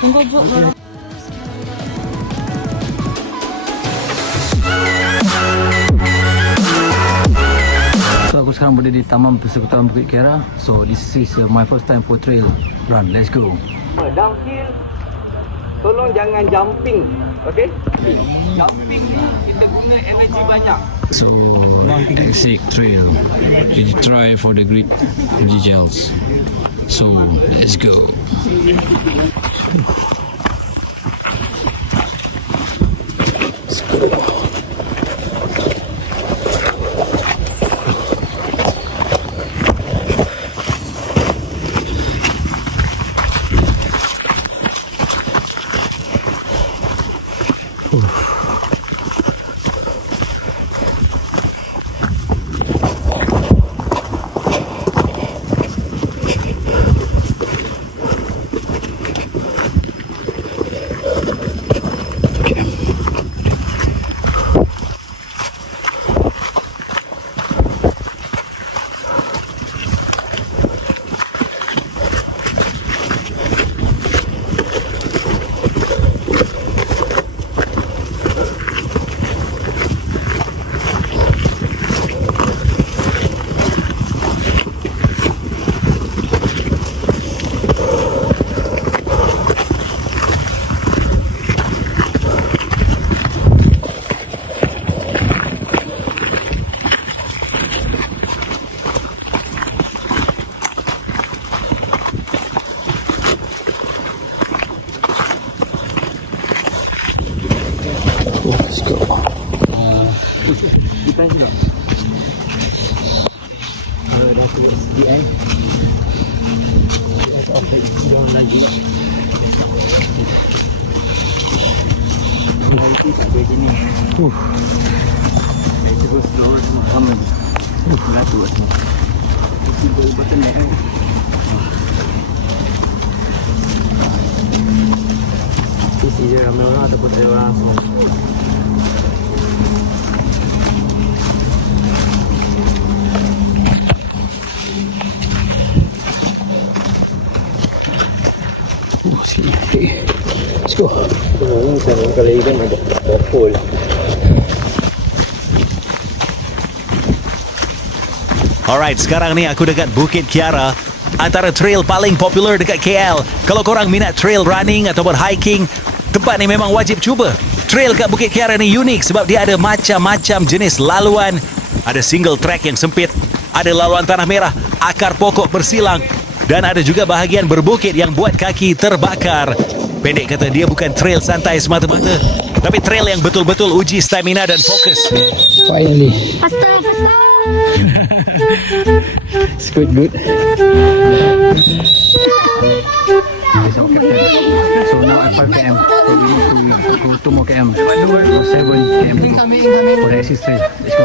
Tunggu Bu dulu. So aku sekarang berada di Taman Persekutuan Bukit Kiara. So this is my first time for trail run. Let's go. Downhill, tolong jangan jumping, okay? Jumping ni kita guna energi banyak. So basic trail. You try for the great details. So let's go. Let's go. Kalau dah tu SDI, jangan lagi. Begini. Terus keluar semua kamu. Laju semua. Itu betul naik. Isi je ramai orang ataupun ada orang semua. Let's go. Kalau event ada pokol. Alright, sekarang ni aku dekat Bukit Kiara, antara trail paling popular dekat KL. Kalau korang minat trail running ataupun hiking, tempat ni memang wajib cuba. Trail kat Bukit Kiara ni unik sebab dia ada macam-macam jenis laluan. Ada single track yang sempit, ada laluan tanah merah, akar pokok bersilang, dan ada juga bahagian berbukit yang buat kaki terbakar. Pendek kata, dia bukan trail santai semata-mata, tapi trail yang betul-betul uji stamina dan fokus. Finally. Astaga. It's quite good. Okay, so Captain. So now at 5 km, so we need to go 2 more km. Or 7 km to go for the assist trail. Let's go.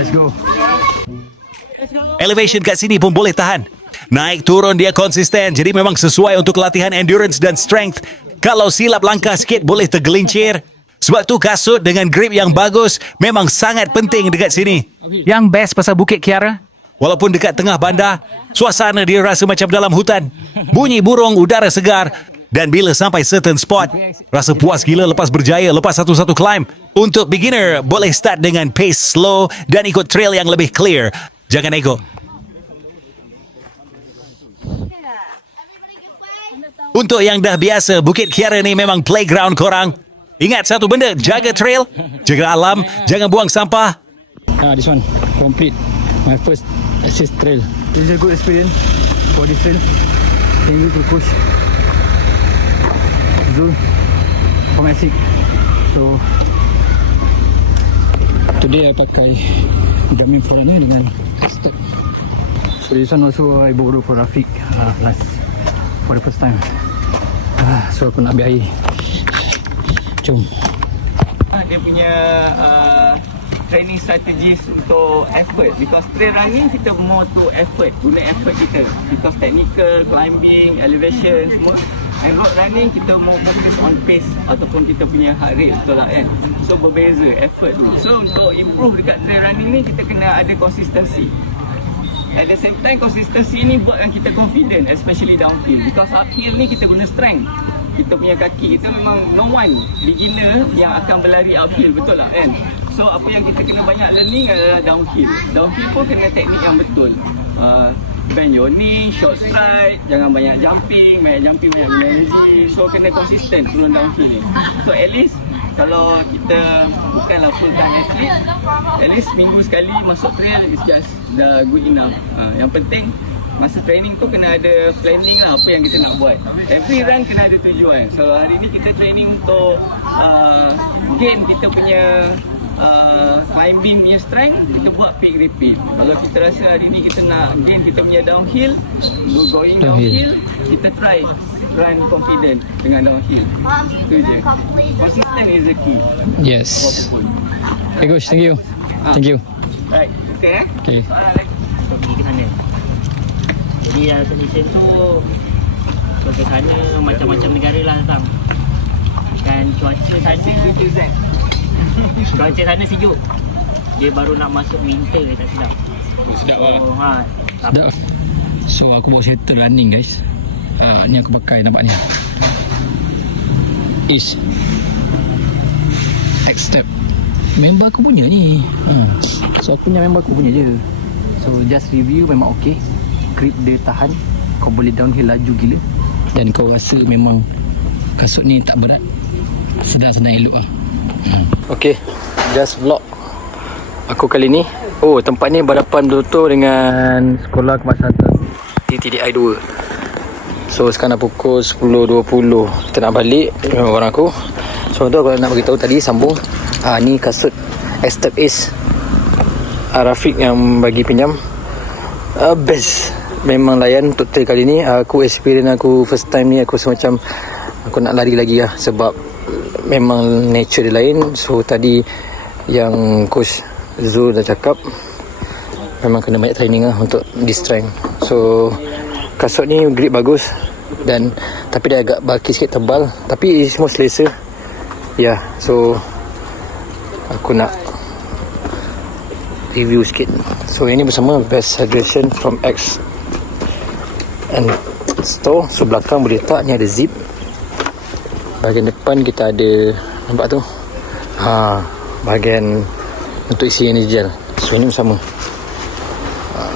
Let's go. Elevation kat sini pun boleh tahan. Naik turun dia konsisten, jadi memang sesuai untuk latihan endurance dan strength. Kalau silap langkah sikit boleh tergelincir. Sebab tu kasut dengan grip yang bagus memang sangat penting dekat sini. Yang best pasal Bukit Kiara, walaupun dekat tengah bandar, suasana dia rasa macam dalam hutan. Bunyi burung, udara segar, dan bila sampai certain spot, rasa puas gila lepas berjaya lepas satu-satu climb. Untuk beginner, boleh start dengan pace slow dan ikut trail yang lebih clear. Jangan ego. Untuk yang dah biasa, Bukit Kiara ni memang playground korang. Ingat satu benda, jaga trail, jaga alam, jangan buang sampah. This one, complete my first assist trail. This is a good experience for this trail. Thank you to coach Zul from ASIC. So today I pakai Garmin Forerunner dengan step. So this one also I borrow for Rafiq last for the first time. So aku nak ambil air. Jom. Dia punya training strategies untuk effort, because trail running kita more to effort, guna effort kita, because technical, climbing, elevation semua. And road running kita more focus on pace ataupun kita punya heart rate, betul tak kan? So berbeza effort tu. So untuk improve dekat trail running ni kita kena ada consistency. at the same time consistency ni buatkan kita confident, especially downhill, because uphill ni kita guna strength. Kita punya kaki kita memang no one beginner yang akan berlari uphill, betul tak kan? So apa yang kita kena banyak learning adalah downhill. Downhill pun kena teknik yang betul. Bend your knee, short stride, jangan banyak jumping banyak energy. So kena konsisten turun downhill ni. So at least kalau kita bukanlah full time athlete, at least minggu sekali masuk trail is just dah good enough. Yang penting masa training tu kena ada planning lah apa yang kita nak buat. Every run kena ada tujuan. So hari ni kita training untuk gain kita punya climbing punya strength, kita buat peak repeat. Kalau kita rasa hari ni kita nak gain kita punya downhill, going downhill, kita try run confident dengan downhill. Itu je. Consistent is the key. Yes. Okay, coach, thank you. Thank you. Right. Okay. Okay. Soalan lagi? Pergi ke sana. Jadi condition tu ke sana macam-macam negara lah datang. Dan cuaca sana sejuk. Dia baru nak masuk winter tak silap. Sedap So, Sedap. So aku bawa settle running guys. Ni aku pakai nampak ni. Is X-Step. Member aku punya ni. So aku punya member aku punya je. So just review memang okey. Grip dia tahan. Kau boleh downhill laju gila. Dan kau rasa memang kasut ni tak berat. Sedang-sedang elok lah. Okay, just vlog aku kali ni. Oh, tempat ni berhadapan betul-betul dengan sekolah kemaslahatan TTDI 2. So sekarang dah pukul 10.20. Kita nak balik dengan orang aku. So tu aku nak beritahu tadi sambung. Ni kasut X-Step Ace Rafiq yang bagi pinjam. Best. Memang layan untuk trail kali ni. Aku experience aku first time ni, aku rasa macam aku nak lari lagi lah. Sebab memang nature dia lain. So tadi yang coach Zul dah cakap, memang kena banyak training lah untuk di strength. So kasut ni grip bagus, dan tapi dia agak bulky sikit, tebal, tapi semua selesa. Ya, so aku nak review sikit. So ini bersama Best Hydration from X and Store. So belakang boleh letak, ni ada zip. Bahagian depan kita ada, nampak tu, bahagian untuk isi energy gel. So ini bersama.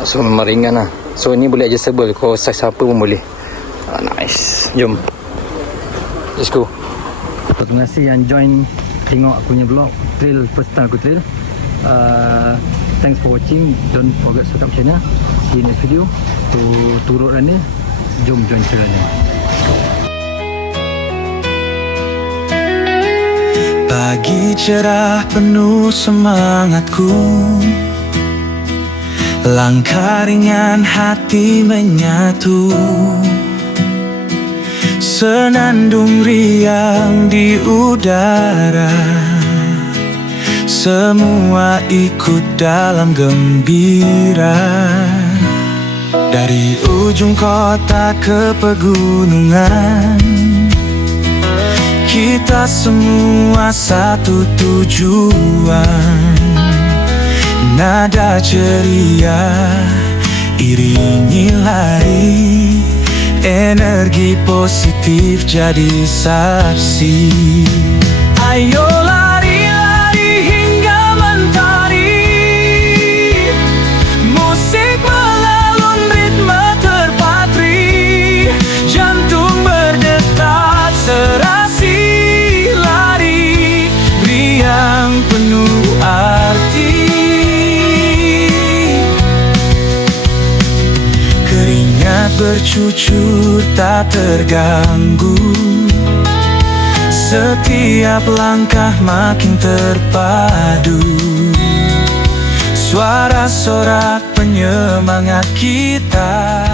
So memang ringan lah. So ni boleh adjustable, kau size apa pun boleh. Nice. Jom, let's go. Terima kasih yang join tengok aku punya vlog trail, first time aku trail. Thanks for watching. Don't forget subscribe channel. See you next video. So turut runner, jom join trail runner. Pagi cerah penuh semangatku, langkah ringan hati menyatu, senandung riang di udara, semua ikut dalam gembira. Dari ujung kota ke pegunungan, kita semua satu tujuan. Nada ceria iringi lari, energi positif jadi saksi. Ayo lari-lari hingga mentari, musik melalun ritme terpatri, jantung berdetak serasi, lari riang penuh arti. Keringat bercucur tak terganggu, setiap langkah makin terpadu, suara sorak penyemangat kita.